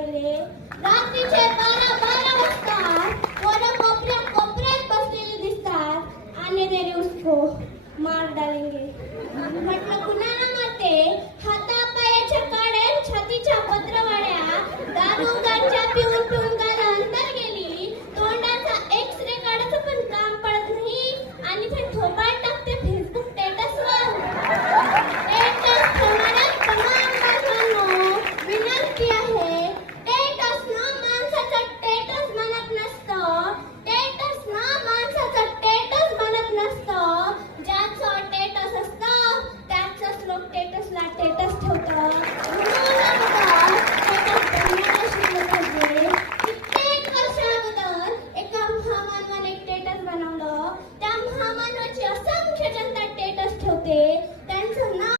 राहिले. रात्रीचे 12 वाजता पोरं कोपऱ्यात बसलेले दिसतात आणि तेरे उसको मार डालेंगे.